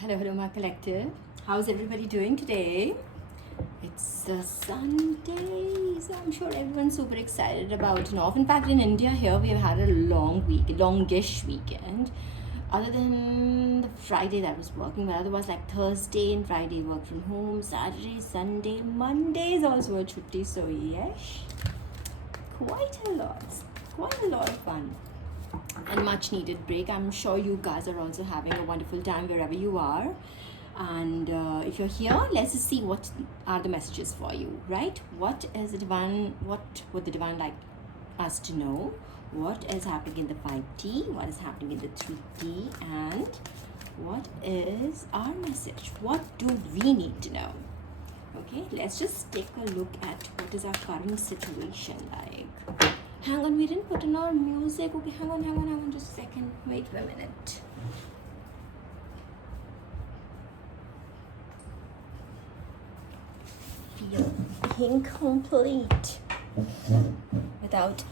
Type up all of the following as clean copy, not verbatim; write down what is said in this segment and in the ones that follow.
Hello, hello, my collective. How's everybody doing today? It's a Sunday, so I'm sure everyone's super excited about it off. In fact, in India here, we have had a longish weekend. Other than the Friday that was working, but otherwise like Thursday and Friday work from home, Saturday, Sunday, Monday is also a chutti. So yes, quite a lot of fun and much needed break. I'm sure you guys are also having a wonderful time wherever you are. And if you're here, let's just see what are the messages for you, right? What is the divine, what would the divine like us to know? What is happening in the 5D? What is happening in the 3D? And what is our message? What do we need to know? Okay, let's just take a look at what is our current situation like. Hang on, we didn't put in our music. Okay, hang on just a second. Wait a minute. Feel being complete without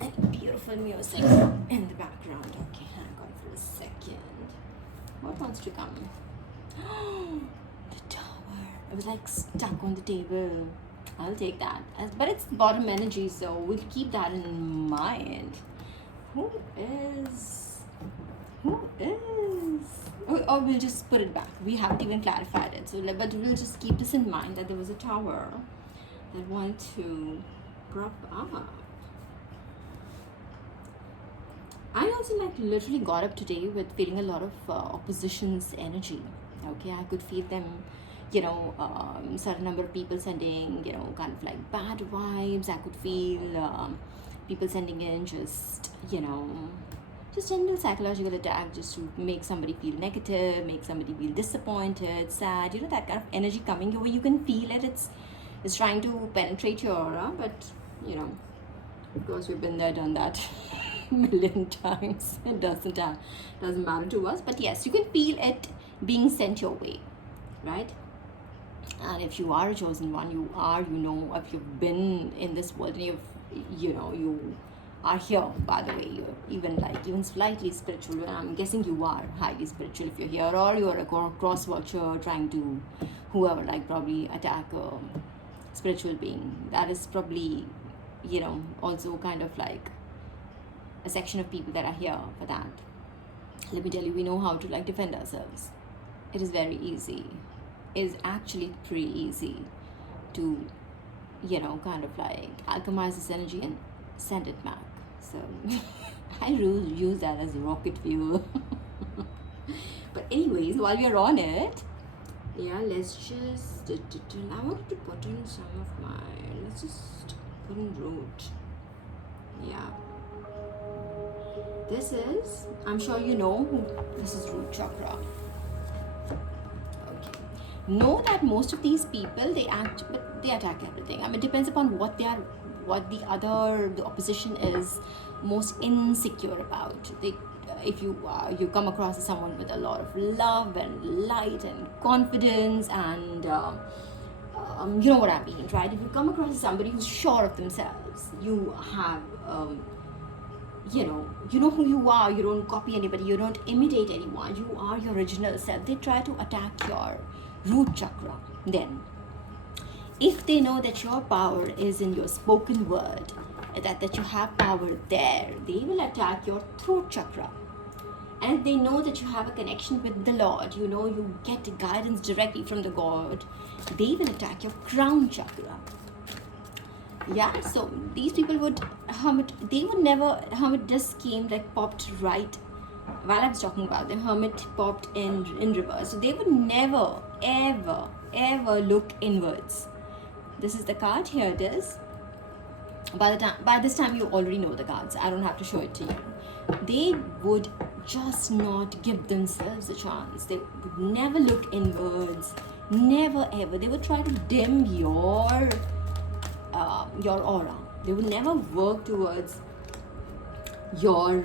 any beautiful music in the background. Okay, hang on for a second. What wants to come? The tower. It was like stuck on the table. I'll take that. But it's bottom energy, so we'll keep that in mind. Who is? Or we'll just put it back. We haven't even clarified it. So, but we'll just keep this in mind that there was a tower that wanted to prop up. I also literally got up today with feeling a lot of opposition's energy. Okay, I could feel them, certain number of people sending, kind of like bad vibes. I could feel people sending in just general psychological attack just to make somebody feel negative, make somebody feel disappointed, sad, that kind of energy coming your way. You can feel it. It's trying to penetrate your aura, but of course we've been there, done that million times. It doesn't matter to us, but yes, you can feel it being sent your way, right? And if you are a chosen one, if you've been in this world and you are here, by the way, you're even slightly spiritual, and I'm guessing you are highly spiritual if you're here, or you're a cross-watcher trying to probably attack a spiritual being. That is probably also kind of like a section of people that are here for that. Let me tell you, we know how to defend ourselves. It is very easy. It is actually pretty easy to kind of alchemize this energy and send it back. So I use that as rocket fuel. But anyways, while we are on it, let's just I wanted to put in some of my, let's just put in root. This is, I'm sure this is root chakra. Okay, know that most of these people, they attack everything. I mean, it depends upon what the opposition is most insecure about. If you come across someone with a lot of love and light and confidence and you know what I mean, right? If you come across somebody who's sure of themselves, you have you know who you are. You don't copy anybody, you don't imitate anyone, you are your original self. They try to attack your root chakra. Then if they know that your power is in your spoken word, that you have power there, they will attack your throat chakra. And if they know that you have a connection with the Lord, you get guidance directly from the God, they will attack your crown chakra. So these people would hermit just came popped right while I was talking about them. Hermit popped in reverse, so they would never ever look inwards. This is the card. Here it is. By this time you already know the cards. I don't have to show it to you. They would just not give themselves a chance. They would never look inwards. Never ever. They would try to dim your aura. They would never work towards your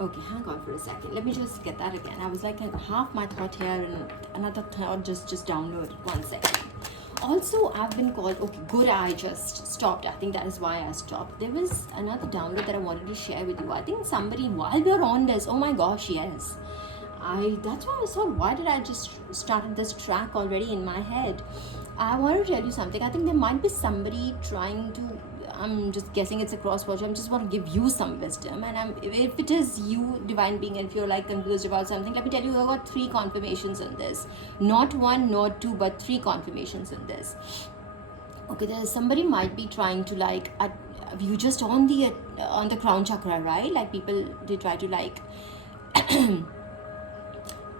okay, hang on for a second. Let me just get that again. I was half my thought here and another thought just downloaded. 1 second. Also, I've been called, okay, good, I just stopped. I think that is why I stopped. There was another download that I wanted to share with you. I think somebody, while we're on this, oh my gosh, yes. That's why I thought, why did I just started this track already in my head? I want to tell you something. I think there might be somebody trying to, I'm just guessing it's a cross watch. I just want to give you some wisdom. And if it is you, divine being, and if you're like confused about something, let me tell you, I got 3 confirmations on this. Not 1, not 2, but 3 confirmations on this. Okay, there's somebody might be trying to like, you just on the crown chakra, right? Like people, they try to like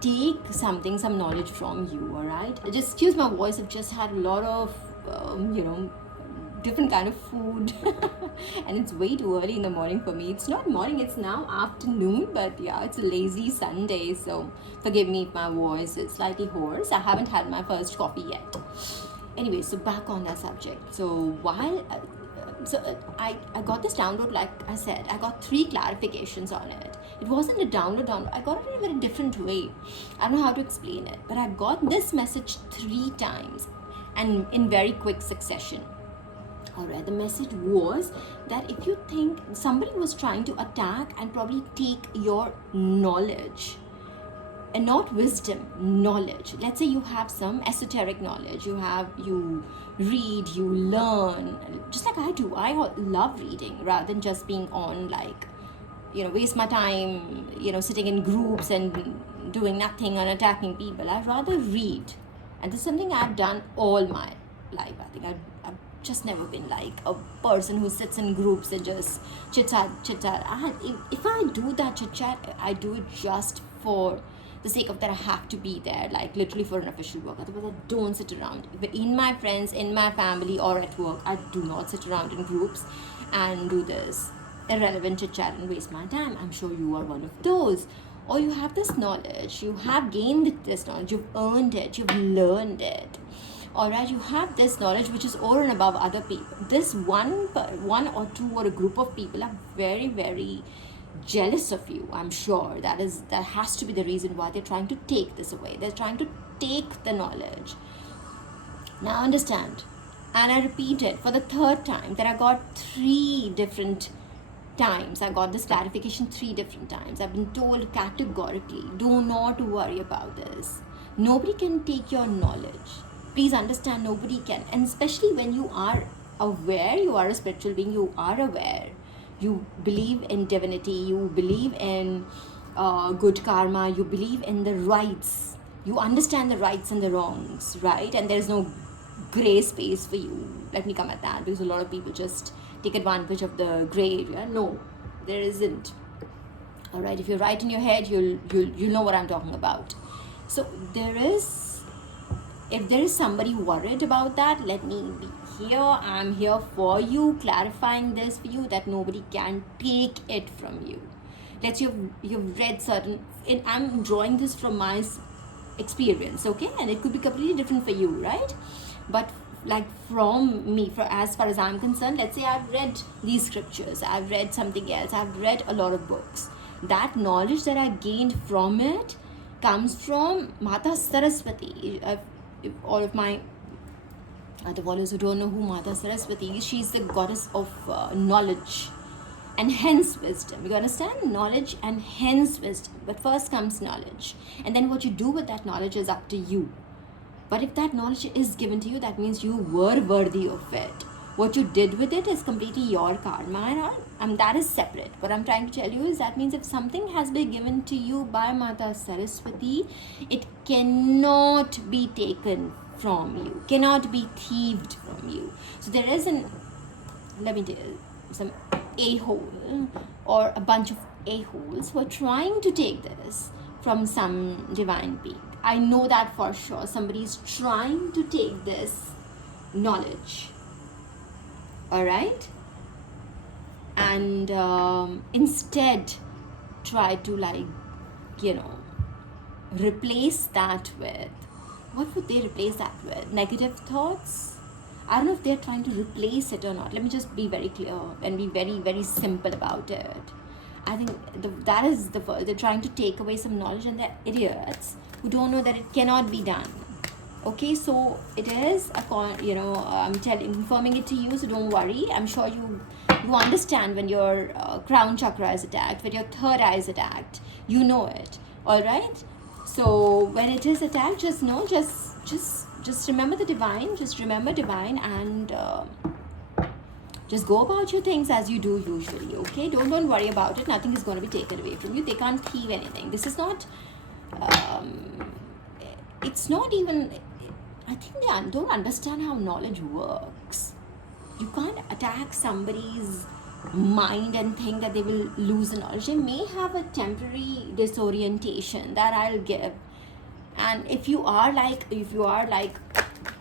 take some knowledge from you. All right, just excuse my voice. I've just had a lot of different kind of food and it's way too early in the morning for me. It's not morning, it's now afternoon, but yeah, it's a lazy Sunday, so forgive me if my voice is slightly hoarse. I haven't had my first coffee yet. Anyway, so back on that subject. So while I got this download, like I said, I got 3 clarifications on it. It wasn't a download. I got it in a very different way. I don't know how to explain it, but I got this message 3 times and in very quick succession. Alright, the message was that if you think somebody was trying to attack and probably take your knowledge, and not wisdom, knowledge. Let's say you have some esoteric knowledge, you read, you learn, just like I do. I love reading rather than just being on like, waste my time, sitting in groups and doing nothing and attacking people. I'd rather read. And this is something I've done all my life. I think I've just never been like a person who sits in groups and just chit chat. If I do that chit chat, I do it just for the sake of that I have to be there, like literally for an official work. Otherwise, I don't sit around. In my friends, in my family, or at work, I do not sit around in groups and do this irrelevant chit chat and waste my time. I'm sure you are one of those. Or you have this knowledge, you have gained this knowledge, you've earned it, you've learned it. Alright, you have this knowledge which is over and above other people. This one or two or a group of people are very, very jealous of you. I'm sure that has to be the reason why they're trying to take this away. They're trying to take the knowledge. Now understand, and I repeat it for the 3rd time, that I got 3 different times. I got this clarification 3 different times. I've been told categorically, do not worry about this. Nobody can take your knowledge. Please understand, nobody can. And especially when you are aware, you are a spiritual being, you are aware, you believe in divinity, you believe in good karma, you believe in the rights, you understand the rights and the wrongs, right? And there's no gray space for you. Let me come at that, because a lot of people just take advantage of the gray area. No, there isn't. All right, if you're right in your head, you'll know what I'm talking about. So if there is somebody worried about that, let me be here. I'm here for you, clarifying this for you, that nobody can take it from you. Let's say you've read certain, and I'm drawing this from my experience, okay? And it could be completely different for you, right? But like from me, as far as I'm concerned, let's say I've read these scriptures, I've read something else, I've read a lot of books. That knowledge that I gained from it comes from Mata Saraswati. If all of my other followers who don't know who Mata Saraswati is, she's the goddess of knowledge and hence wisdom. You understand? Knowledge and hence wisdom. But first comes knowledge, and then what you do with that knowledge is up to you. But if that knowledge is given to you, that means you were worthy of it. What you did with it is completely your karma and all, and that is separate. What I'm trying to tell you is that means if something has been given to you by Mata Saraswati, it cannot be taken from you, cannot be thieved from you. So there is some a-hole or a bunch of a-holes who are trying to take this from some divine being. I know that for sure. Somebody is trying to take this knowledge. All right, and instead try to replace that with, what would they replace that with? Negative thoughts? I don't know if they're trying to replace it or not. Let me just be very clear and be very, very simple about it. I think they're trying to take away some knowledge, and they're idiots who don't know that it cannot be done. Okay, so it is a I'm telling, confirming it to you, so don't worry. I'm sure you understand when your crown chakra is attacked, when your third eye is attacked. You know it, all right? So when it is attacked, just know, just remember the divine. Just remember divine, and just go about your things as you do usually. Okay, don't worry about it. Nothing is going to be taken away from you. They can't thieve anything. This is not. It's not even. I think they don't understand how knowledge works. You can't attack somebody's mind and think that they will lose the knowledge. They may have a temporary disorientation that I'll give. And if you are like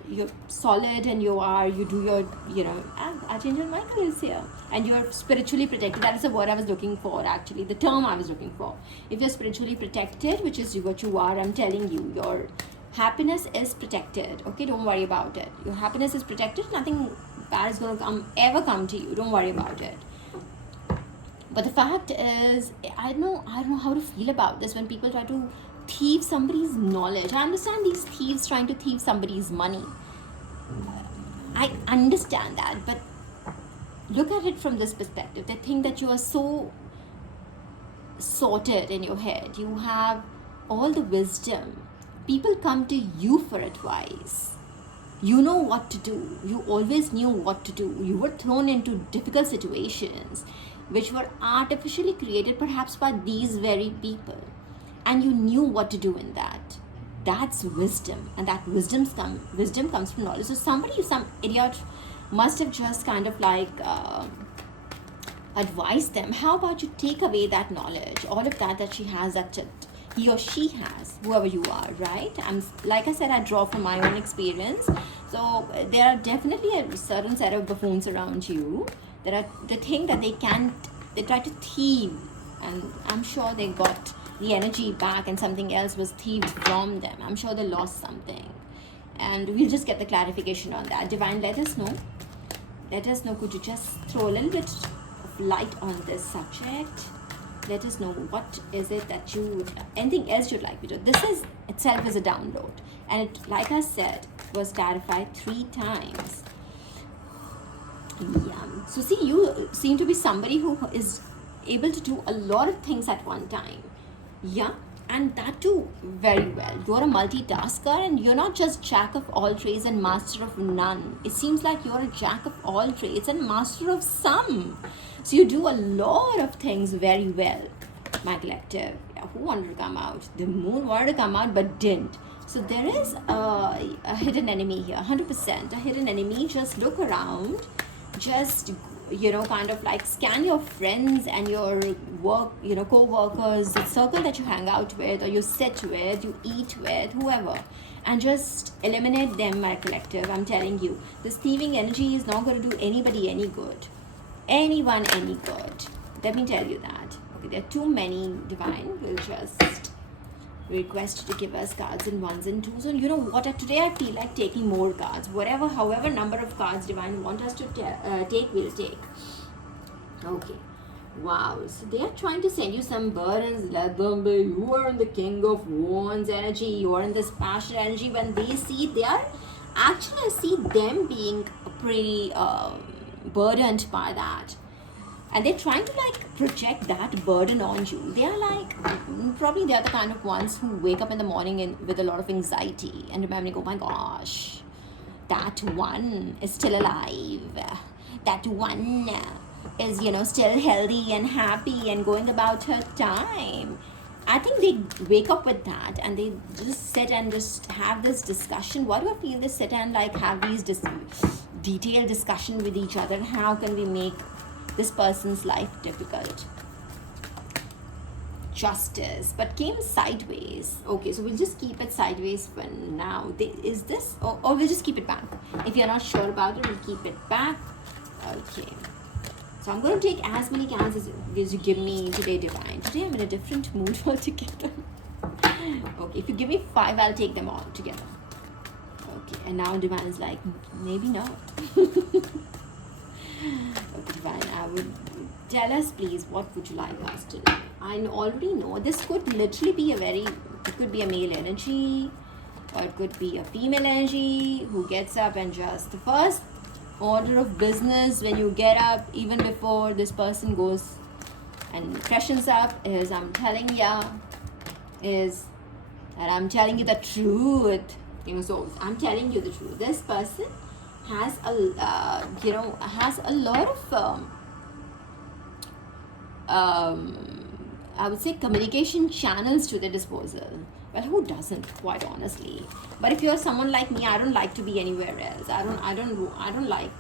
you're solid, and you do your, Archangel Michael is here, and you're spiritually protected. That is the word I was looking for, actually, the term I was looking for. If you're spiritually protected, which is what you are, I'm telling you, your happiness is protected. Okay, don't worry about it. Your happiness is protected. Nothing bad is going to ever come to you. Don't worry about it. But the fact is, I don't know how to feel about this when people try to thieve somebody's knowledge. I understand these thieves trying to thieve somebody's money. I understand that, but look at it from this perspective. They think that you are so sorted in your head. You have all the wisdom. People come to you for advice. You know what to do. You always knew what to do. You were thrown into difficult situations which were artificially created perhaps by these very people. And you knew what to do in that. That's wisdom. And that wisdom comes from knowledge. So some idiot must have just kind of advised them. How about you take away that knowledge, all of that she has, that he or she has, whoever you are, right? Like I said, I draw from my own experience. So there are definitely a certain set of buffoons around you they think that they try to thieve, and I'm sure they got the energy back and something else was thieved from them. I'm sure they lost something, and we'll just get the clarification on that. Divine, let us know. Could you just throw a little bit of light on this subject? Let us know, what is it that anything else you'd like me to do. This is itself is a download, and it, like I said, was clarified 3 times. Yeah. So see, you seem to be somebody who is able to do a lot of things at one time. Yeah, and that too very well. You're a multitasker, and you're not just jack of all trades and master of none. It seems like you're a jack of all trades and master of some. So you do a lot of things very well, my collective. Yeah, who wanted to come out? The moon wanted to come out but didn't. So there is a hidden enemy here, 100% a hidden enemy. Just look around. Just kind of scan your friends and your work, co-workers, the circle that you hang out with, or you sit with, you eat with, whoever, and just eliminate them, my collective. I'm telling you, this thieving energy is not going to do anybody any good, anyone any good. Let me tell you that. Okay, there are too many. Divine, we'll just request to give us cards in 1s and 2s. And you know what, today I feel like taking more cards. However number of cards Divine want us to take, we'll take. Okay. Wow. So they are trying to send you some burdens. You are in the King of Wands energy. You are in this passion energy. When they see, I see them being pretty burdened by that. And they're trying to project that burden on you. They are probably they're the kind of ones who wake up in the morning with a lot of anxiety and remembering, oh my gosh, that one is still alive. That one is, still healthy and happy and going about her time. I think they wake up with that, and they just sit and just have this discussion. What do I feel? They sit and have these detailed discussion with each other. How can we make this person's life difficult? Justice, but came sideways. Okay, so we'll just keep it sideways for now. Is this, or we'll just keep it back. If you're not sure about it, we'll keep it back. Okay, so I'm going to take as many cards as you give me today, Divine. Today I'm in a different mood altogether. Okay, if you give me 5, I'll take them all together. Okay, and now Divine is like, maybe not. Okay, Divine, I would tell us, please, what would you like us to do? I already know this could literally be it could be a male energy. or it could be a female energy who gets up and just the first order of business when you get up, even before this person goes and freshens up, is I'm telling ya, is that I'm telling you the truth. So I'm telling you the truth. This person has has a lot of I would say communication channels to their disposal. Well, who doesn't, quite honestly? But if you're someone like me, I don't like to be anywhere else. I don't like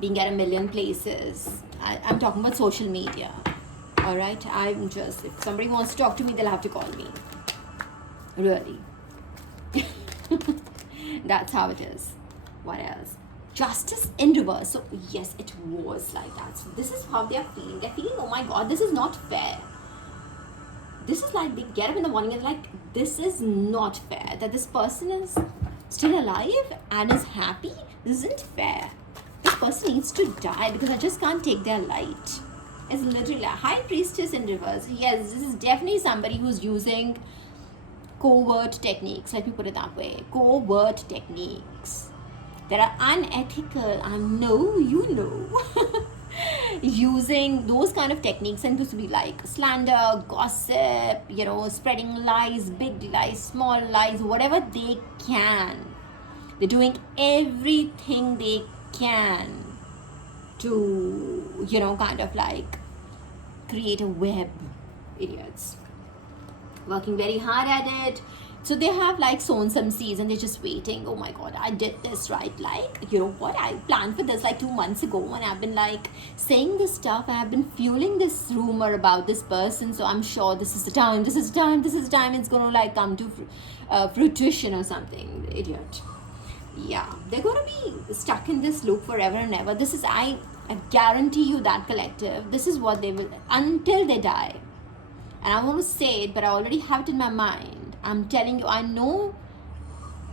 being at a million places. I'm talking about social media. All right, I'm just, if somebody wants to talk to me, they'll have to call me. Really. That's how it is. What else? Justice in reverse. So yes, it was like that. So this is how they're feeling. They're feeling, oh my god, this is not fair. This is like they get up in the morning and like, this is not fair. That this person is still alive and is happy. This isn't fair. This person needs to die because I just can't take their light. It's literally a high priestess in reverse. Yes, this is definitely somebody who's using covert techniques. Let me put it that way. Covert techniques that are unethical. I know, you know. Using those kind of techniques, and this would be like slander, gossip, spreading lies, big lies, small lies, whatever they can. They're doing everything they can to, kind of like create a web. Idiots. Working very hard at it. So they have like sown some seeds and they're just waiting. Oh my god, I did this right. Like, you know what? I planned for this like 2 months ago and I've been like saying this stuff and I've been fueling this rumor about this person. So I'm sure this is the time, it's going to like come to fruition or something. Idiot. Yeah, they're going to be stuck in this loop forever and ever. This is, I guarantee you that, collective. This is what they will, until they die. And I want to say it, but I already have it in my mind. I'm telling you, I know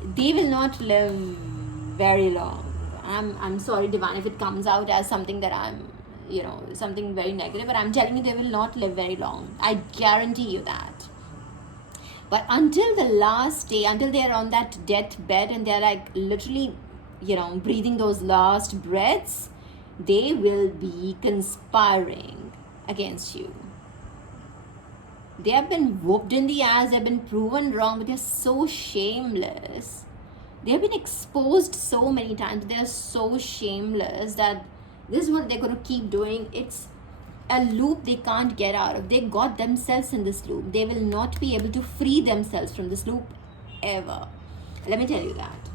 they will not live very long. I'm sorry, Divine, if it comes out as something that I'm, something very negative, but I'm telling you they will not live very long. I guarantee you that. But until the last day, until they're on that deathbed and they're like literally, breathing those last breaths, they will be conspiring against you. They have been whooped in the ass, they've been proven wrong, but they're so shameless. They have been exposed so many times. They're so shameless that this is what they're going to keep doing. It's a loop they can't get out of. They got themselves in this loop. They will not be able to free themselves from this loop ever. Let me tell you that.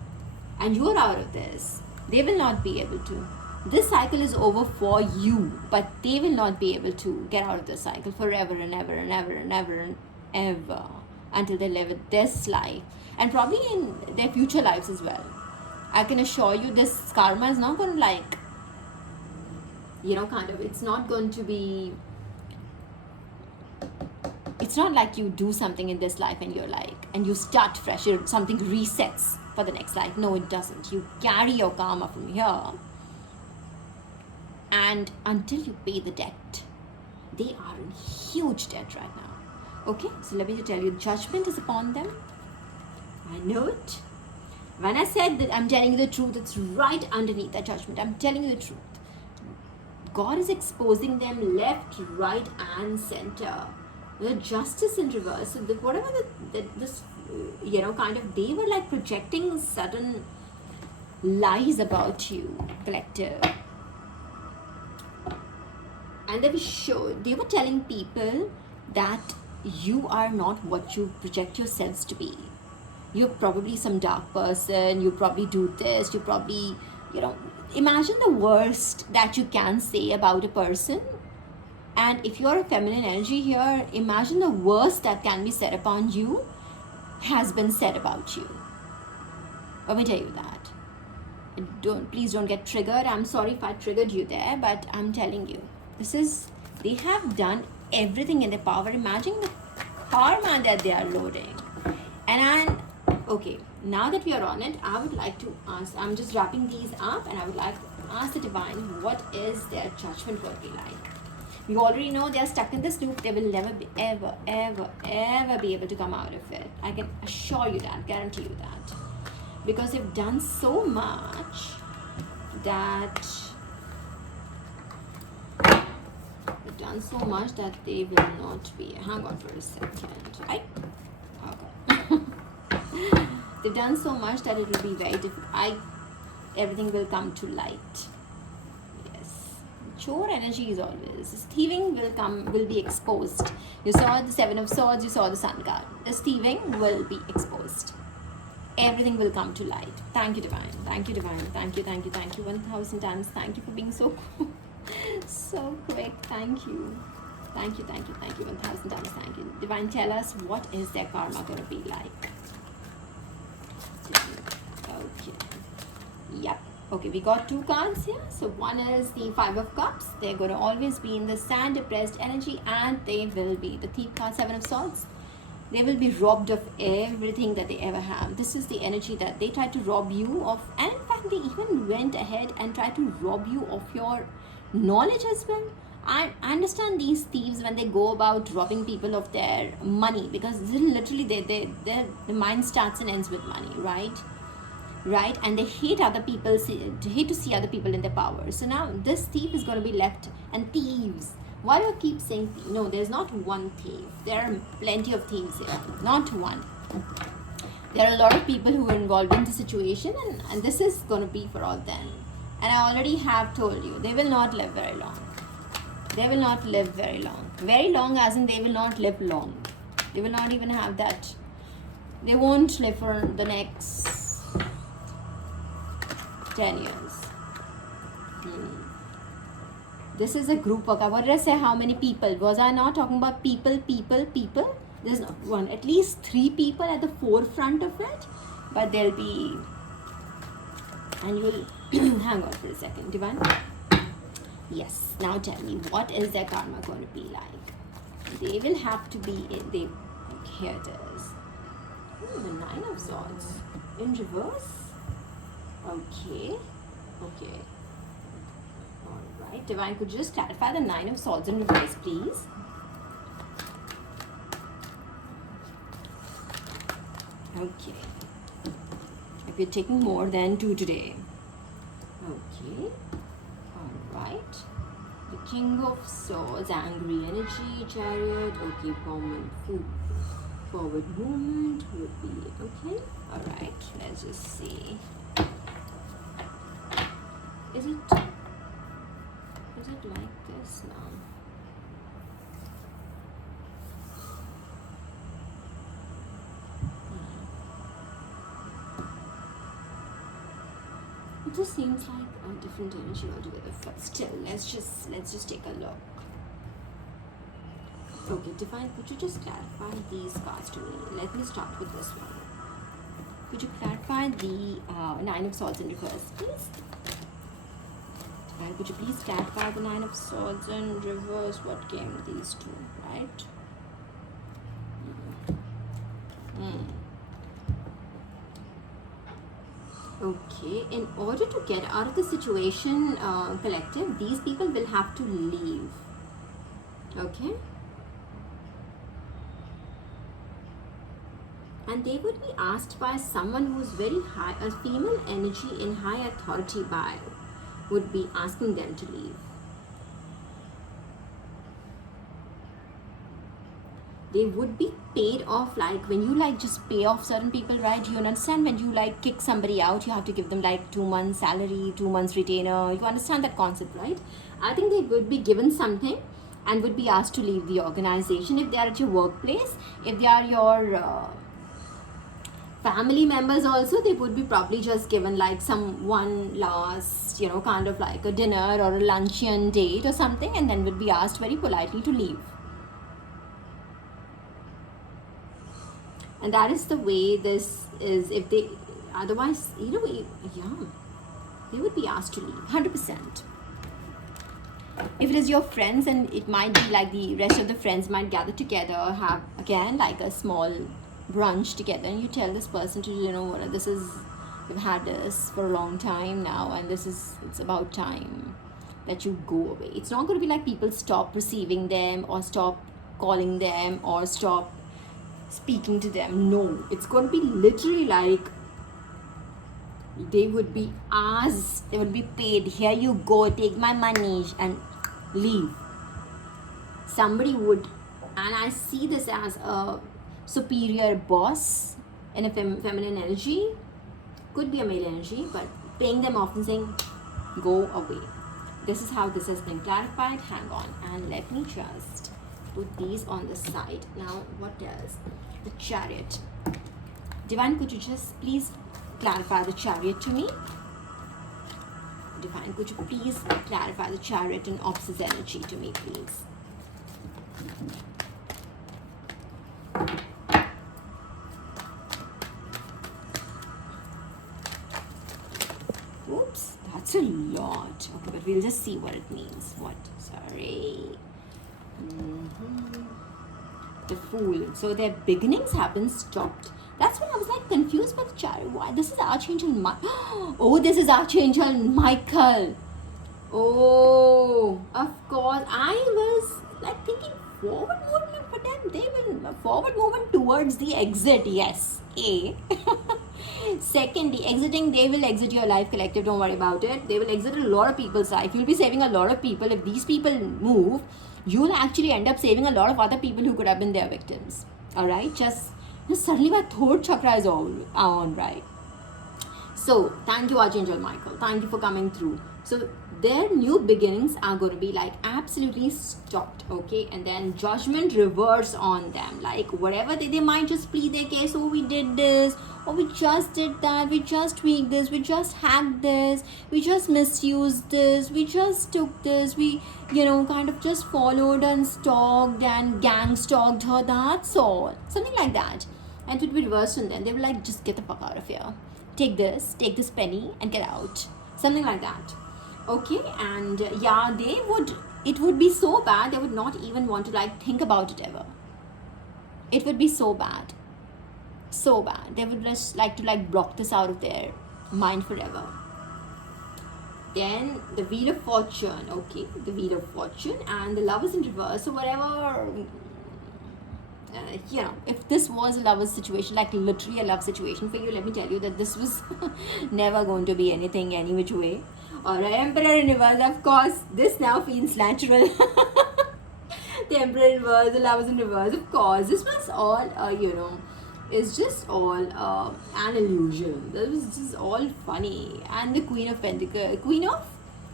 And you're out of this. They will not be able to. This cycle is over for you, but they will not be able to get out of this cycle forever and ever and ever and ever and ever until they live this life and probably in their future lives as well. I can assure you this karma is not going to like, it's not going to be, it's not like you do something in this life and you're like, and you start fresh, something resets for the next life. No, it doesn't. You carry your karma from here. And until you pay the debt, they are in huge debt right now. Okay, so let me just tell you, judgment is upon them. I know it. When I said that I'm telling you the truth, it's right underneath that judgment. I'm telling you the truth. God is exposing them left, right, and center. The justice in reverse. So whatever this, they were like projecting certain lies about you, collective. And they were telling people that you are not what you project yourselves to be. You're probably some dark person, you probably do this, you probably, imagine the worst that you can say about a person. And if you're a feminine energy here, imagine the worst that can be said upon you has been said about you. Let me tell you that. Please don't get triggered. I'm sorry if I triggered you there, but I'm telling you. They have done everything in their power. Imagine the karma that they are loading. And okay, now that we are on it, I would like to ask, I'm just wrapping these up and I would like to ask the Divine, what is their judgment going to be like? You already know they're stuck in this loop. They will never be ever, ever, ever be able to come out of it. I can assure you that, guarantee you that. Because they've done so much that they will not be. Hang on for a second. Okay. They've done so much that it will be very difficult. Everything will come to light. Yes. Chore energy is always. This thieving will be exposed. You saw the Seven of Swords, you saw the Sun card. This thieving will be exposed. Everything will come to light. Thank you, Divine. Thank you, Divine. Thank you, thank you, thank you. 1,000 times. Thank you for being so so quick. Thank you. Thank you, thank you, thank you. 1,000 times. Thank you. Divine, tell us, what is their karma going to be like? Okay. Yep. Okay, we got 2 cards here. So one is the 5 of Cups. They're going to always be in the sad, depressed energy, and they will be the Thief card, 7 of Swords. They will be robbed of everything that they ever have. This is the energy that they tried to rob you of. And in fact, they even went ahead and tried to rob you of your knowledge as well. I understand these thieves when they go about robbing people of their money, because literally the mind starts and ends with money, right? And they hate other people, hate to see other people in their power. So now this thief is going to be left, and thieves. Why do I keep saying thief? No, there's not one thief. There are plenty of thieves here, not one. There are a lot of people who are involved in the situation, and this is going to be for all them. And I already have told you, they will not live very long. They will not live very long. Very long as in they will not live long. They will not even have that. They won't live for the next 10 years. This is a group work. What did I say? How many people? Was I not talking about people? There's not one. At least 3 people at the forefront of it. But there'll be... And you will... hang on for a second. Divine? Yes. Now tell me, what is their karma going to be like? They will have to be... Okay, here it is. Ooh, the 9 of Swords. In reverse? Okay. Alright, Divine, could you just clarify the 9 of Swords in reverse, please? Okay. If you're taking more than 2 today. Okay. Alright. The King of Swords, angry energy, Chariot. Okay, forward movement would be okay. Alright, let's just see. Is it like this now? It just seems like a different energy altogether. But still, let's just take a look. Okay, Divine, could you just clarify these cards to me? Let me start with this one. Could you clarify the 9 of Swords in reverse, please? Divine, could you please clarify the 9 of Swords in reverse? What came these 2, right? Okay, in order to get out of the situation, collective, these people will have to leave. Okay? And they would be asked by someone who is very high, a female energy in high authority by, would be asking them to leave. They would be paid off, like when you like just pay off certain people, right? You understand when you like kick somebody out, you have to give them like 2 months salary, 2 months retainer. You understand that concept, right? I think they would be given something and would be asked to leave the organization if they are at your workplace. If they are your family members also, they would be probably just given like one last, kind of like a dinner or a luncheon date or something, and then would be asked very politely to leave. And that is the way this is. If they, otherwise, they would be asked to leave, 100%. If it is your friends, and it might be like the rest of the friends might gather together, have again like a small brunch together, and you tell this person to, we've had this for a long time now, and it's about time. that you go away. It's not going to be like people stop receiving them or stop calling them or stop speaking to them. No, it's going to be literally like they would be asked, they would be paid, here you go, take my money and leave. Somebody would, and I see this as a superior boss in a feminine energy, could be a male energy, but paying them off and saying, go away. This is how this has been clarified. Hang on, and let me just put these on the side. Now, what else? The Chariot. Divine, could you just please clarify the Chariot to me? Divine, could you please clarify the Chariot and Opsis energy to me, please? Oops, that's a lot. Okay, but we'll just see what it means. What? Sorry. The Fool. So their beginnings haven't stopped. That's why I was like confused by the Chariot. Why? This is Archangel Michael. Oh, this is Archangel Michael. Oh, of course. I was like thinking forward movement for them. They will forward movement towards the exit. Yes. A. Secondly, exiting, they will exit your life collective. Don't worry about it. They will exit a lot of people's life. You'll be saving a lot of people. If these people move, you'll actually end up saving a lot of other people who could have been their victims. Alright? Just suddenly my throat chakra is on, right? So, thank you, Archangel Michael. Thank you for coming through. So, their new beginnings are going to be like absolutely stopped, okay? And then judgment reverse on them. Like, whatever they might just plead their case. Oh, we did this. Oh, we just did that. We just tweaked this. We just hacked this. We just misused this. We just took this. We, kind of just followed and stalked and gang stalked her. That's all. Something like that. And it would be reversed on them. They were like, just get the fuck out of here. Take this penny and get out. Something like that. Okay, and yeah, it would be so bad, they would not even want to like think about it ever. It would be so bad. So bad. They would just like to like block this out of their mind forever. Then the Wheel of Fortune. Okay, the Wheel of Fortune and the Lovers in reverse. So whatever, if this was a lover's situation, like literally a love situation for you, let me tell you that this was never going to be anything any which way. Or an Emperor in reverse, of course, this now feels natural. The Emperor in reverse, the Lovers in reverse, of course, this was all, it's just all an illusion. This was just all funny. And the Queen of Pentacles, Queen of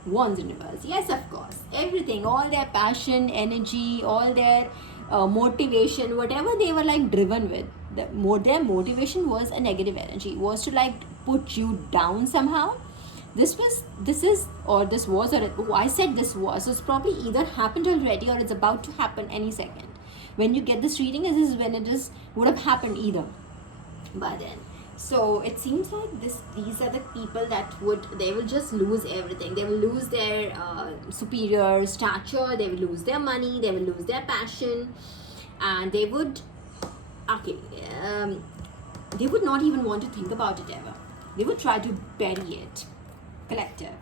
Wands in reverse, yes, of course, everything, all their passion, energy, all their motivation, whatever they were like driven with, their motivation was a negative energy, was to like put you down somehow. This was, or I said this was, so it's probably either happened already or it's about to happen any second. When you get this reading, this is when it would have happened either by then. So it seems like these are the people that they will just lose everything. They will lose their superior stature, they will lose their money, they will lose their passion, and they would not even want to think about it ever. They would try to bury it. Collective.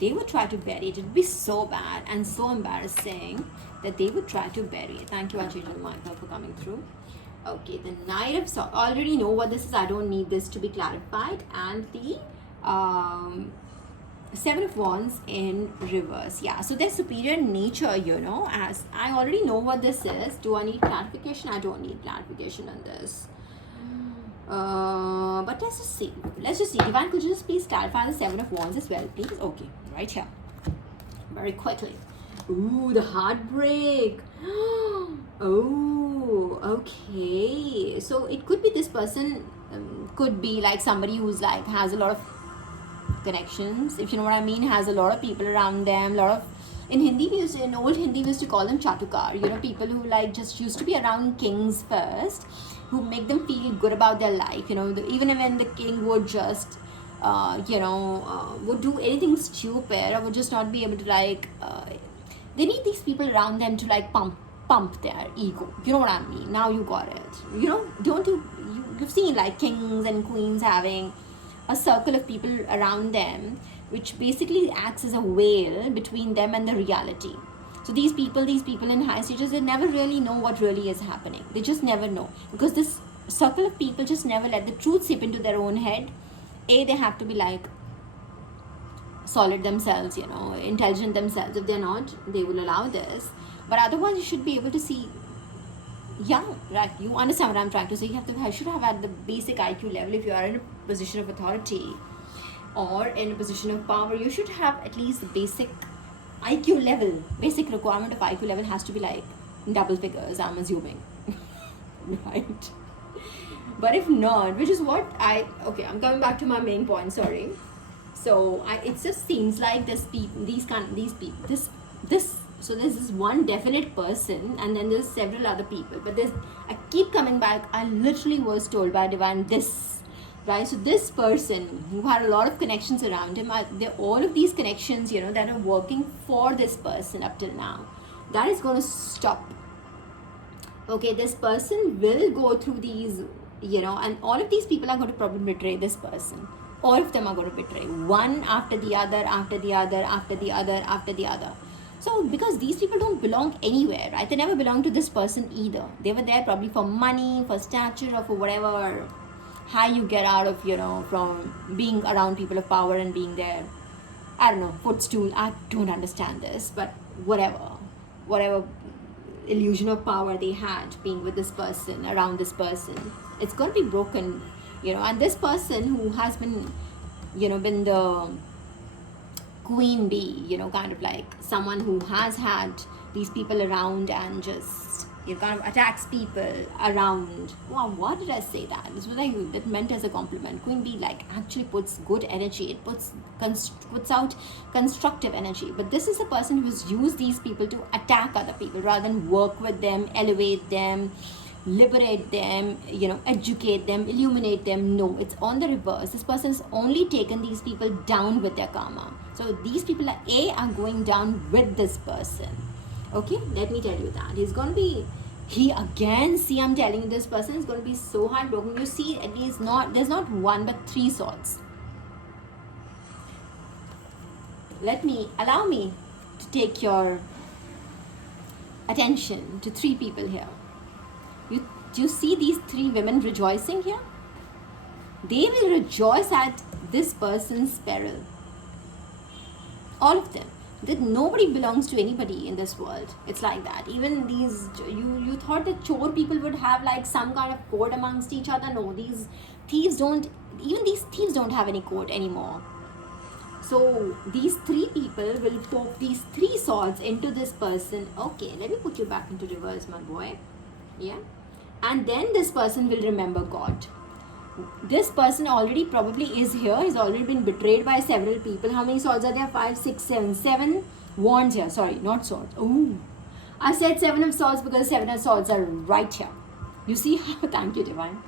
They would try to bury it. It would be so bad and so embarrassing that they would try to bury it. Thank you, Archangel Michael, for coming through. Okay, the Knight of Swords. Already know what this is. I don't need this to be clarified. And the Seven of Wands in reverse. Yeah, so their superior nature, as I already know what this is. Do I need clarification? I don't need clarification on this. But let's just see. Divine, could you just please clarify the Seven of Wands as well, please? Okay, right here. Very quickly. Ooh, the heartbreak. Oh, okay. So it could be this person, could be like somebody who's like has a lot of connections, if you know what I mean, has a lot of people around them, in old Hindi we used to call them chatukar, people who like just used to be around kings first, who make them feel good about their life, even when the king would just would do anything stupid or would just not be able to like they need these people around them to like pump their ego, you know what I mean. Now you got it, don't you've seen like kings and queens having a circle of people around them which basically acts as a veil between them and the reality. So these people in high stages, they never really know what really is happening. They just never know, because this circle of people just never let the truth seep into their own head. They have to be like solid themselves, intelligent themselves. If they're not, they will allow this. But otherwise, you should be able to see, yeah, right, you understand what I'm trying to say. You should have at the basic IQ level. If you are in a position of authority or in a position of power, you should have at least the basic IQ level. Basic requirement of IQ level has to be like double figures, I'm assuming. Right? But if not, which is what I'm coming back to my main point, sorry. So it just seems like this is one definite person, and then there's several other people. But I keep coming back. I literally was told by divine this, right? So this person who had a lot of connections around him, all of these connections, that are working for this person up till now, that is going to stop. Okay, this person will go through these, and all of these people are going to probably betray this person. All of them are going to betray, one after the other, after the other, after the other, after the other. So because these people don't belong anywhere, right? They never belong to this person either. They were there probably for money, for stature, or for whatever high you get out of, from being around people of power and being there. I don't know, footstool. I don't understand this, but whatever illusion of power they had being with this person, around this person, it's going to be broken, and this person who has been, been the queen bee, kind of like someone who has had these people around and just, kind of attacks people around. Wow, what did I say that? This was like, that meant as a compliment. Queen bee like actually puts good energy. It puts out constructive energy. But this is a person who's used these people to attack other people rather than work with them, elevate them, liberate them, educate them, illuminate them. No, it's on the reverse. This person's only taken these people down with their karma. So these people are going down with this person. Okay, let me tell you that he's going to be, I'm telling you, this person is going to be so heartbroken. You see, at least there's not one but three swords. Allow me to take your attention to three people here. Do you see these three women rejoicing here? They will rejoice at this person's peril. All of them. That nobody belongs to anybody in this world. It's like that. Even these, you thought that chore people would have like some kind of code amongst each other. No, these thieves don't have any code anymore. So these three people will poke these three swords into this person. Okay, let me put you back into reverse, my boy. Yeah. And then this person will remember God. This person already probably is here. He's already been betrayed by several people. How many swords are there? 5, 6, 7. 7 wands here. Sorry, not swords. Ooh. I said 7 of swords because 7 of swords are right here. You see how? Thank you, divine.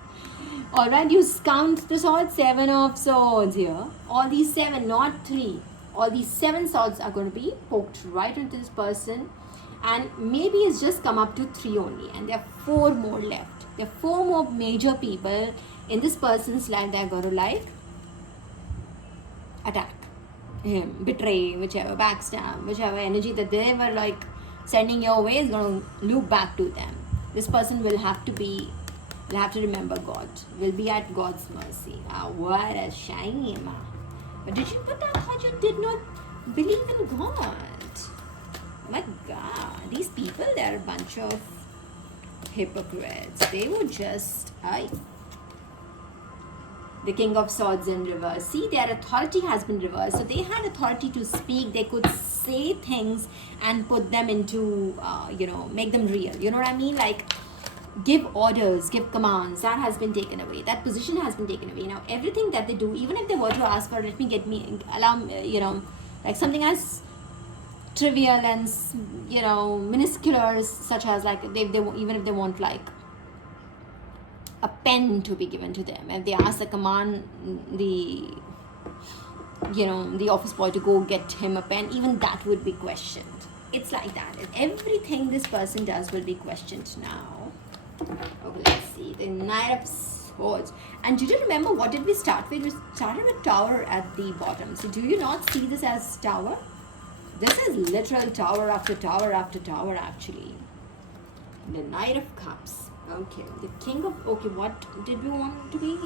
Alright, you count the swords. 7 of swords here. All these 7, not 3. All these 7 swords are going to be poked right into this person. And maybe it's just come up to 3 only. And there are 4 more left. There are 4 more major people in this person's life that are going to like attack him, betray, whichever, backstab, whichever energy that they were like sending your way is going to loop back to them. This person will have to remember God, will be at God's mercy. What a shame. But I thought you did not believe in God. My God, these people, they're a bunch of hypocrites. They would just, the King of Swords in reverse. See, their authority has been reversed. So they had authority to speak. They could say things and put them into, make them real. You know what I mean? Like, give orders, give commands. That has been taken away. That position has been taken away. Now, everything that they do, even if they were to ask for, like something as trivial and, minuscule, such as like, even if they want like a pen to be given to them, and they ask the command, the office boy to go get him a pen, even that would be questioned. It's like that. Everything this person does will be questioned now. Okay, let's see. The Knight of course. And do you remember what did we start with? We started with tower at the bottom. So do you not see this as tower? This is literal tower after tower after tower actually. The Knight of Cups. Okay, the King of... Okay, what did we want it to be?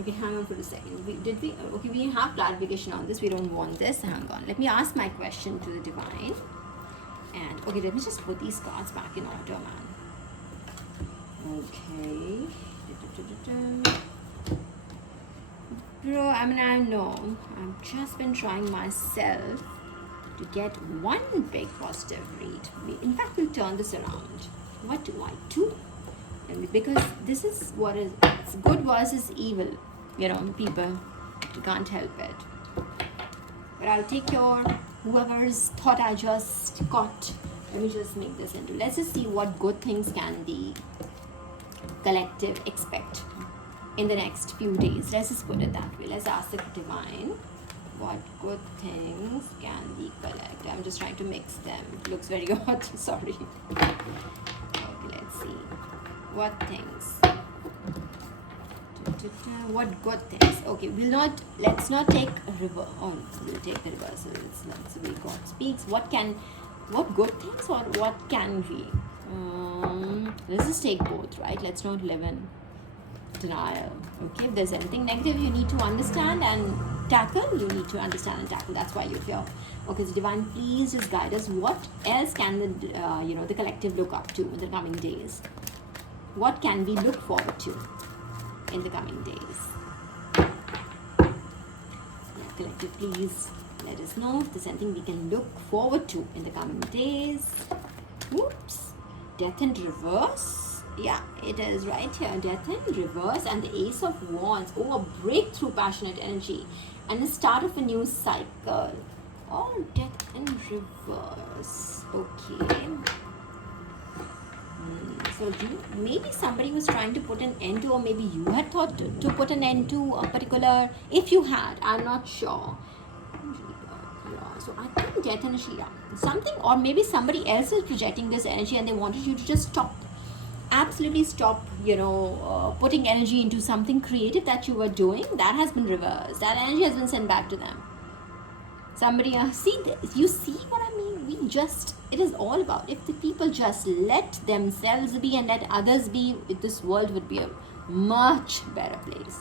Okay, hang on for a second. Okay, we have clarification on this. We don't want this. Hang on. Let me ask my question to the divine. And okay, let me just put these cards back in order, man. Okay. Bro, I mean, I know. I've just been trying myself to get one big positive read. In fact, we'll turn this around. What do I do? Because this is what is, it's good versus evil. You know, people, you can't help it. But I'll take your, whoever's thought I just got. Let me just make this into, let's just see what good things can the collective expect in the next few days. Let's just put it that way. Let's ask the divine, what good things can the collective? I'm just trying to mix them. It looks very odd. Sorry. Okay, let's see. What things? What good things? Okay, let's not take a river. Oh, we'll take the reverse. So it's not the way God speaks. What good things or what can we? Let's just take both, right? Let's not live in denial. Okay, if there's anything negative you need to understand and tackle, you need to understand and tackle. That's why you're here. Okay, so divine, please just guide us. What else can the the collective look up to in the coming days? What can we look forward to in the coming days? Yeah, collective, please let us know if there's anything we can look forward to in the coming days. Whoops. Death in reverse. Yeah, it is right here. Death in reverse and the Ace of Wands. Oh, a breakthrough passionate energy and the start of a new cycle. Oh, death in reverse. Okay. So maybe somebody was trying to put an end to, or maybe you had thought to put an end to a particular, if you had, I'm not sure. Yeah, so I think death energy, yeah. Something, or maybe somebody else is projecting this energy and they wanted you to just stop, absolutely stop, putting energy into something creative that you were doing. That has been reversed. That energy has been sent back to them. Somebody, see this, you see what I mean? It is all about, if the people just let themselves be and let others be, this world would be a much better place.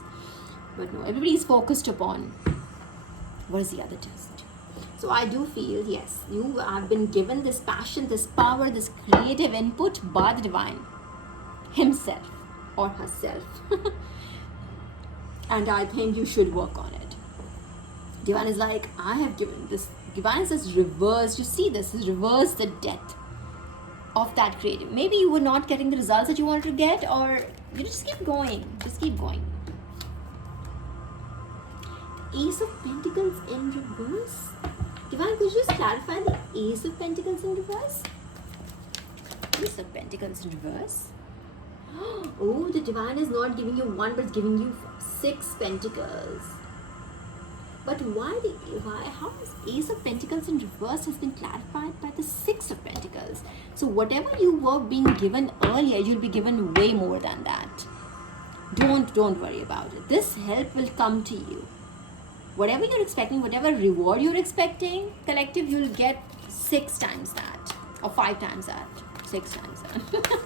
But no, everybody is focused upon what is the other test. So I do feel, yes, you have been given this passion, this power, this creative input by the divine himself or herself. And I think you should work on it. Divine is like, I have given this. Divine says reverse. You see this is reverse the death of that creative. Maybe you were not getting the results that you wanted to get, or you just keep going. Just keep going. Ace of Pentacles in reverse. Divine, could you just clarify the Ace of Pentacles in reverse? Ace of Pentacles in reverse. Oh, the divine is not giving you one, but it's giving you 6 pentacles. But how is Ace of Pentacles in reverse has been clarified by the 6 of Pentacles? So whatever you were being given earlier, you'll be given way more than that. Don't worry about it. This help will come to you. Whatever you're expecting, whatever reward you're expecting, collective, you'll get 6 times that, or 5 times that, 6 times that.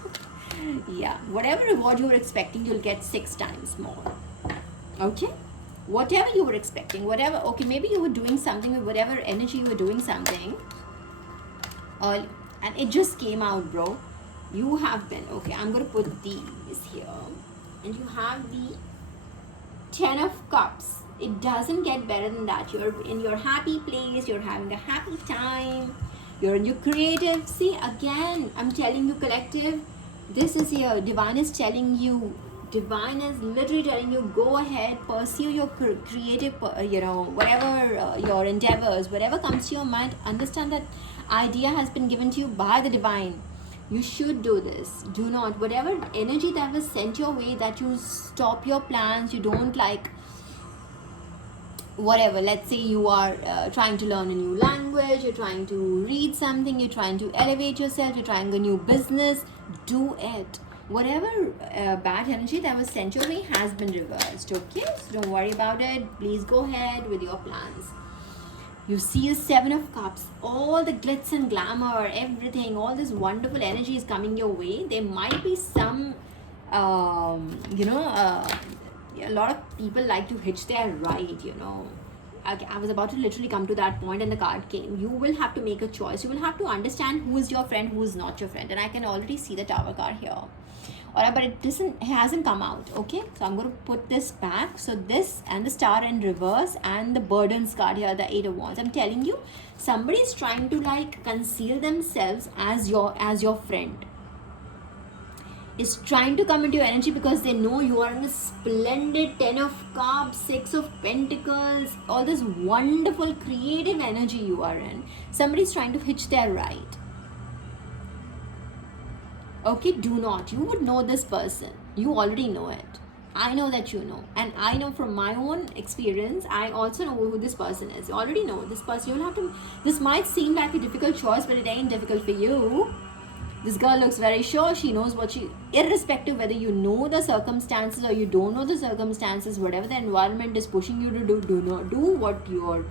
Yeah, whatever reward you're expecting, you'll get 6 times more. Okay? Whatever you were expecting, whatever, okay, maybe you were doing something with whatever energy you were doing something, and it just came out, bro. You have been, okay, I'm going to put these here, and you have the 10 of Cups. It doesn't get better than that. You're in your happy place, you're having a happy time, you're in your creative. See, again, I'm telling you, collective, this is here. Divine is telling you, divine is literally telling you, go ahead, pursue your creative, whatever your endeavors, whatever comes to your mind. Understand that idea has been given to you by the divine. You should do this. Do not, whatever energy that was sent your way, that you stop your plans, you don't like, whatever. Let's say you are trying to learn a new language, you're trying to read something, you're trying to elevate yourself, you're trying a new business. Do it. whatever bad energy that was sent your way has been reversed. Okay, so don't worry about it. Please go ahead with your plans. You see a 7 of Cups, all the glitz and glamour, everything, all this wonderful energy is coming your way. There might be some, a lot of people like to hitch their ride. I was about to literally come to that point and the card came. You will have to make a choice. You will have to understand who is your friend, who is not your friend. And I can already see the Tower card here. Alright, but it hasn't come out. Okay, so I'm going to put this back. So this and the Star in reverse and the Burdens card here, the 8 of Wands. I'm telling you, somebody is trying to like conceal themselves as your friend. Is trying to come into your energy because they know you are in a splendid 10 of Cups, 6 of Pentacles, all this wonderful creative energy you are in. Somebody's trying to hitch their ride. Okay, do not. You would know this person. You already know it. I know that you know. And I know from my own experience, I also know who this person is. You already know this person. You'll have to, this might seem like a difficult choice, but it ain't difficult for you. This girl looks very sure she knows what she, irrespective whether you know the circumstances or you don't know the circumstances, whatever the environment is pushing you to do not do what your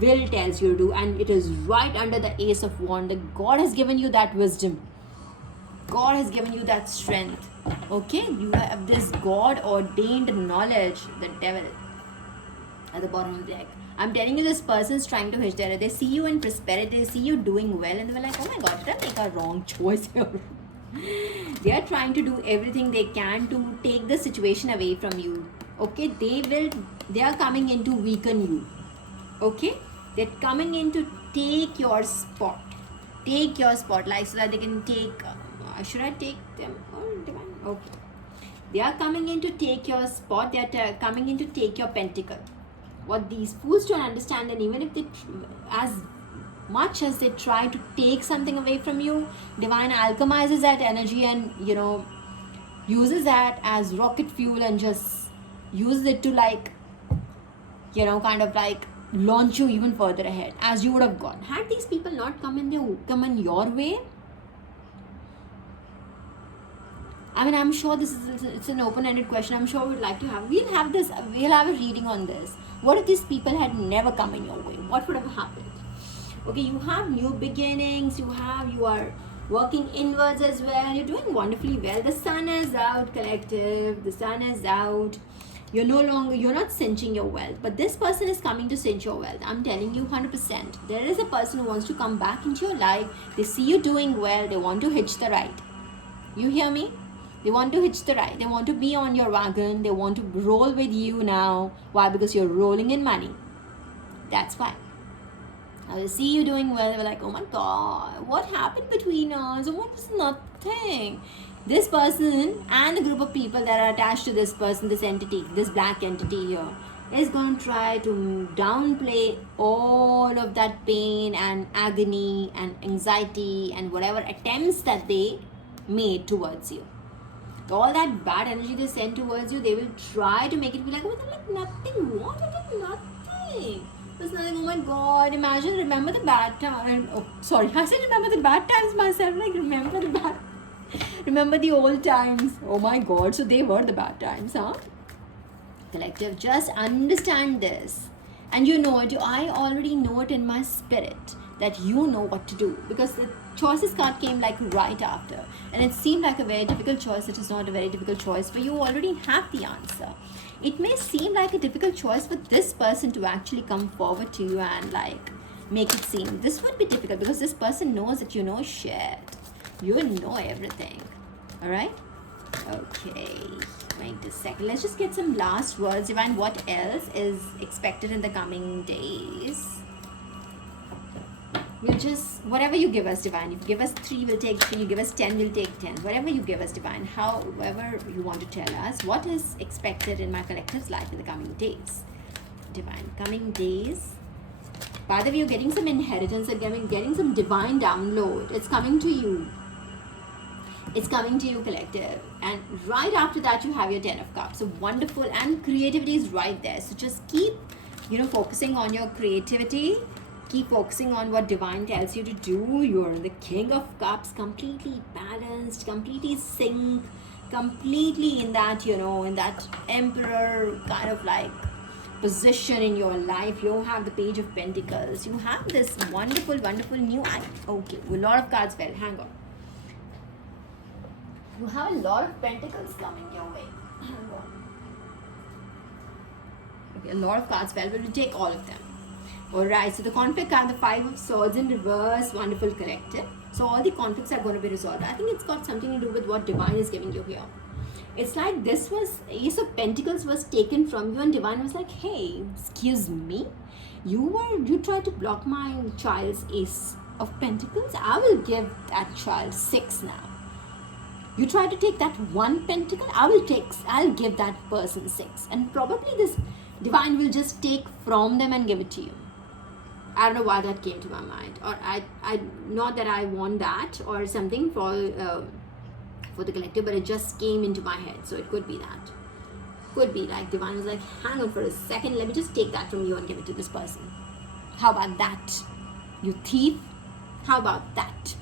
will tells you to do. And it is right under the Ace of Wands. God has given you that wisdom. God has given you that strength. Okay, you have this God ordained knowledge. The Devil at the bottom of the deck. I'm telling you, this person's trying to hitch their. They see you in prosperity, they see you doing well, and they're like, oh my God, did I make a wrong choice here? They are trying to do everything they can to take the situation away from you. Okay, they are coming in to weaken you. Okay, they're coming in to take your spot. Take your spotlight so that they can take. Should I take them? Okay. They are coming in to take your spot. They are coming in to take your pentacle. What these fools don't understand, and even if they, as much as they try to take something away from you, Divine alchemizes that energy and, uses that as rocket fuel and just uses it to kind of like launch you even further ahead as you would have gone. Had these people not come in your way, I mean, I'm sure it's an open-ended question. I'm sure we'll have a reading on this. What if these people had never come in your way? What would have happened? Okay, you have new beginnings. You are working inwards as well. You're doing wonderfully well. The sun is out, collective. The sun is out. You're not cinching your wealth. But this person is coming to cinch your wealth. I'm telling you 100%. There is a person who wants to come back into your life. They see you doing well. They want to hitch the ride. You hear me? They want to hitch the ride. They want to be on your wagon. They want to roll with you now. Why? Because you're rolling in money. That's why. Now they see you doing well. They're like, oh my God, what happened between us? What was nothing? This person and the group of people that are attached to this person, this entity, this black entity here, is going to try to downplay all of that pain and agony and anxiety and whatever attempts that they made towards you. All that bad energy they send towards you, they will try to make it be like, oh, like nothing. What? I did nothing. There's nothing. Oh my God. Remember the bad times. Oh, sorry. I said remember the bad times myself. Like, remember the old times. Oh my God. So they were the bad times, huh? Collective, just understand this. And you know it. I already know it in my spirit that you know what to do, because the choices card came like right after, and it seemed like a very difficult choice. It is not a very difficult choice, for you already have the answer. It may seem like a difficult choice for this person to actually come forward to you and like make it seem this would be difficult, because this person knows that you know shit. You know everything. All right. Okay. Wait a second. Let's just get some last words, Divine. What else is expected in the coming days? We'll just, whatever you give us, Divine. If you give us 3, we'll take 3. You give us 10, we'll take 10. Whatever you give us, Divine. However you want to tell us, what is expected in my collective's life in the coming days? Divine, coming days. By the way, you're getting some inheritance and getting some divine download. It's coming to you. It's coming to you, collective. And right after that, you have your 10 of Cups. So wonderful. And creativity is right there. So just keep, focusing on your creativity. Keep focusing on what Divine tells you to do. You're the King of Cups, completely balanced, completely synced, completely in that, in that emperor kind of like position in your life. You have the Page of Pentacles. You have this wonderful, wonderful new okay, a lot of cards fell. Hang on. You have a lot of pentacles coming your way. Hang on. Okay, a lot of cards fell, but we'll take all of them. Alright, so the conflict card, the Five of Swords in reverse, wonderful collective. So all the conflicts are going to be resolved. I think it's got something to do with what Divine is giving you here. It's like this was, Ace of Pentacles was taken from you, and Divine was like, hey, excuse me, you tried to block my child's Ace of Pentacles. I will give that child 6 now. You try to take that one pentacle, I'll give that person 6. And probably this Divine will just take from them and give it to you. I don't know why that came to my mind, or I not that I want that or something for the collective, but it just came into my head. So it could be that. Could be like Divine was like, hang on for a second, let me just take that from you and give it to this person. How about that, you thief? How about that?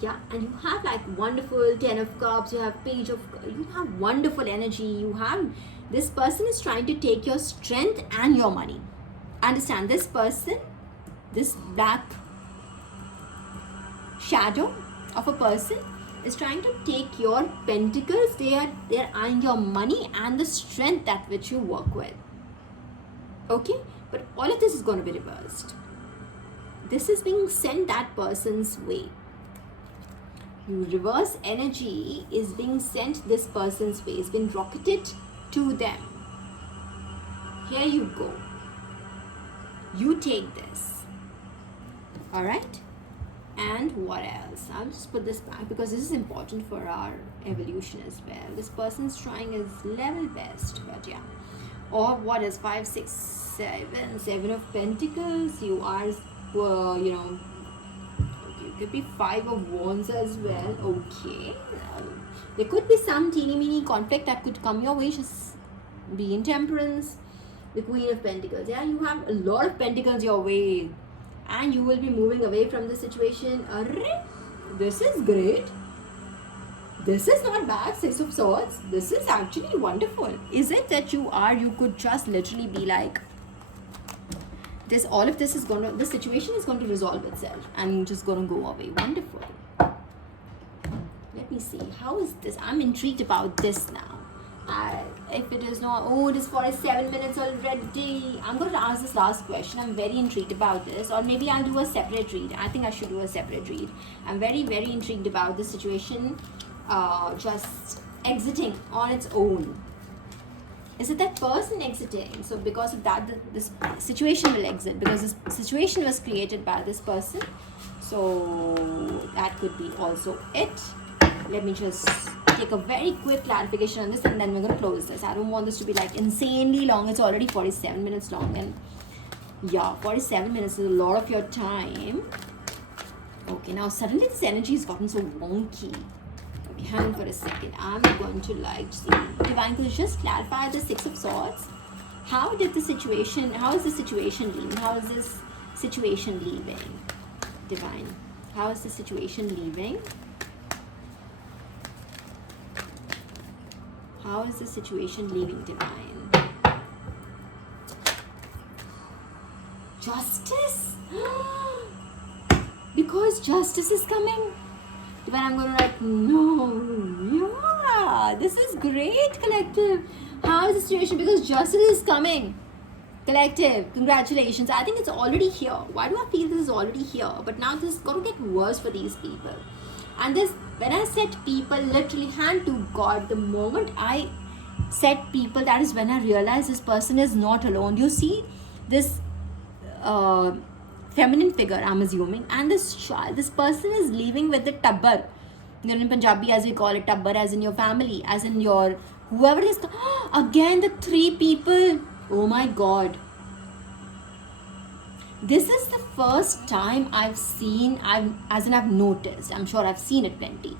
Yeah, and you have like wonderful 10 of Cups, you have Page of, you have wonderful energy. You have, this person is trying to take your strength and your money. Understand, this person, this black shadow of a person is trying to take your pentacles, they're eyeing your money and the strength that which you work with. Okay, but all of this is going to be reversed. This is being sent that person's way. Reverse energy is being sent this person's way, it's been rocketed to them. Here you go. You take this. Alright? And what else? I'll just put this back because this is important for our evolution as well. This person's trying his level best, but yeah. Or what is 5, 6, 7, 7 of Pentacles? You are, could be 5 of Wands as well. Okay, there could be some teeny mini conflict that could come your way. Just be in Temperance. The Queen of Pentacles. Yeah, you have a lot of Pentacles your way, and you will be moving away from the situation. Arre, this is great. This is not bad. 6 of Swords. This is actually wonderful. Is it that you could just literally be like, this, all of this is going to, the situation is going to resolve itself and just going to go away. Wonderful. Let me see. How is this? I'm intrigued about this now. If it is not, it is 47 minutes already. I'm going to ask this last question. I'm very intrigued about this. Or maybe I'll do a separate read. I think I should do a separate read. I'm very, very intrigued about this situation just exiting on its own. Is it that person exiting? So because of that, this situation will exit, because this situation was created by this person. So that could be also it. Let me just take a very quick clarification on this, and then we're going to close this. I don't want this to be like insanely long. It's already 47 minutes long, and yeah, 47 minutes is a lot of your time. Okay, now suddenly this energy has gotten so wonky. Hang on for a second. I'm going to see. Divine, could you just clarify the 6 of Swords? How is the situation leaving? How is this situation leaving? Divine. How is the situation leaving? How is the situation leaving, Divine? Justice? Because justice is coming. When I'm going to no, yeah, this is great, collective. How is the situation? Because justice is coming. Collective, congratulations. I think it's already here. Why do I feel this is already here? But now this is going to get worse for these people. And this, when I said people, literally hand to God, the moment I said people, that is when I realized this person is not alone. You see this feminine figure, I'm assuming, and this child, this person is leaving with the tabbar. In Punjabi, as we call it, tabbar, as in your family, as in your whoever is. Again, the 3 people. Oh my God. This is the first time I've noticed. I'm sure I've seen it plenty.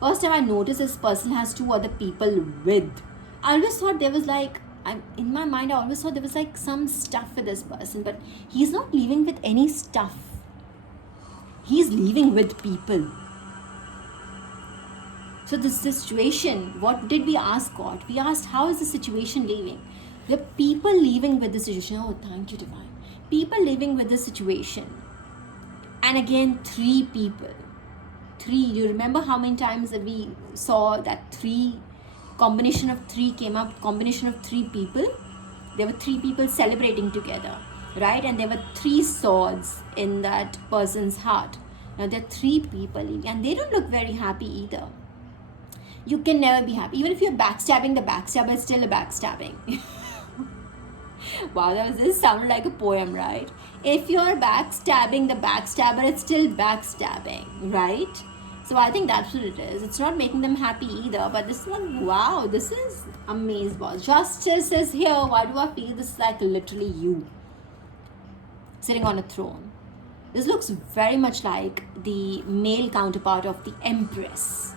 First time I noticed this person has 2 other people with. I always thought there was in my mind, I always thought there was some stuff with this person, but he's not leaving with any stuff. He's leaving with people. So this situation, what did we ask God? We asked, how is the situation leaving? The people leaving with the situation. Oh, thank you, divine. People living with the situation. And again, 3 people. 3. You remember how many times that we saw that 3 combination of 3 came up? Combination of 3 people. There were 3 people celebrating together, right? And there were 3 swords in that person's heart. Now there are 3 people, and they don't look very happy either. You can never be happy. Even if you're backstabbing, the backstabber is still a backstabbing. Wow, this sounded like a poem, right? If you're backstabbing the backstabber, it's still backstabbing, right? So I think that's what it is. It's not making them happy either. But this one, wow, this is amazing, boss. Justice is here. Why do I feel this is like literally you sitting on a throne? This looks very much like the male counterpart of the Empress.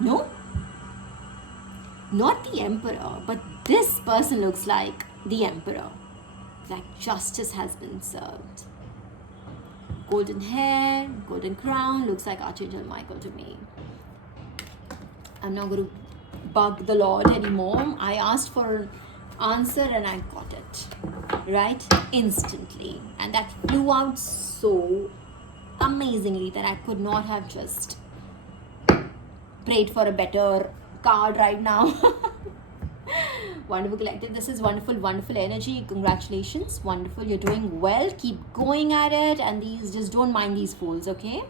No? Not the Emperor, but this person looks like the Emperor. Like justice has been served. Golden hair, golden crown, looks like Archangel Michael to me. I'm not going to bug the Lord anymore. I asked for an answer and I got it, right? Instantly. And that flew out so amazingly that I could not have just prayed for a better card right now. Wonderful collective. This is wonderful, wonderful energy. Congratulations. Wonderful. You're doing well. Keep going at it. And just don't mind these fools, okay?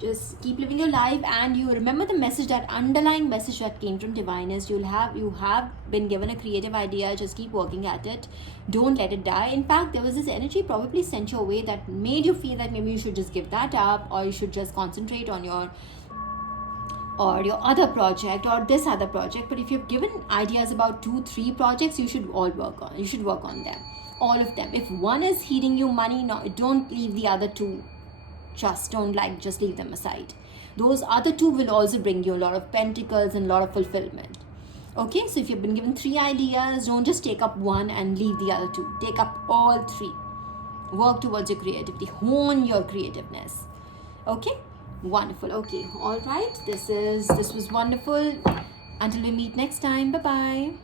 Just keep living your life. And you remember the message, that underlying message that came from divine is you have been given a creative idea. Just keep working at it. Don't let it die. In fact, there was this energy probably sent your way that made you feel that maybe you should just give that up, or you should just concentrate on your other project or this other project. But if you've given ideas about 2-3 projects, you should work on them, all of them. If one is heating you money, no, don't leave the other 2. Just leave them aside. Those other 2 will also bring you a lot of pentacles and a lot of fulfillment. Okay, so if you've been given 3 ideas, don't just take up one and leave the other 2. Take up all 3. Work towards your creativity. Hone your creativeness. Okay. Wonderful. Okay, all right, this was wonderful. Until we meet next time, bye bye.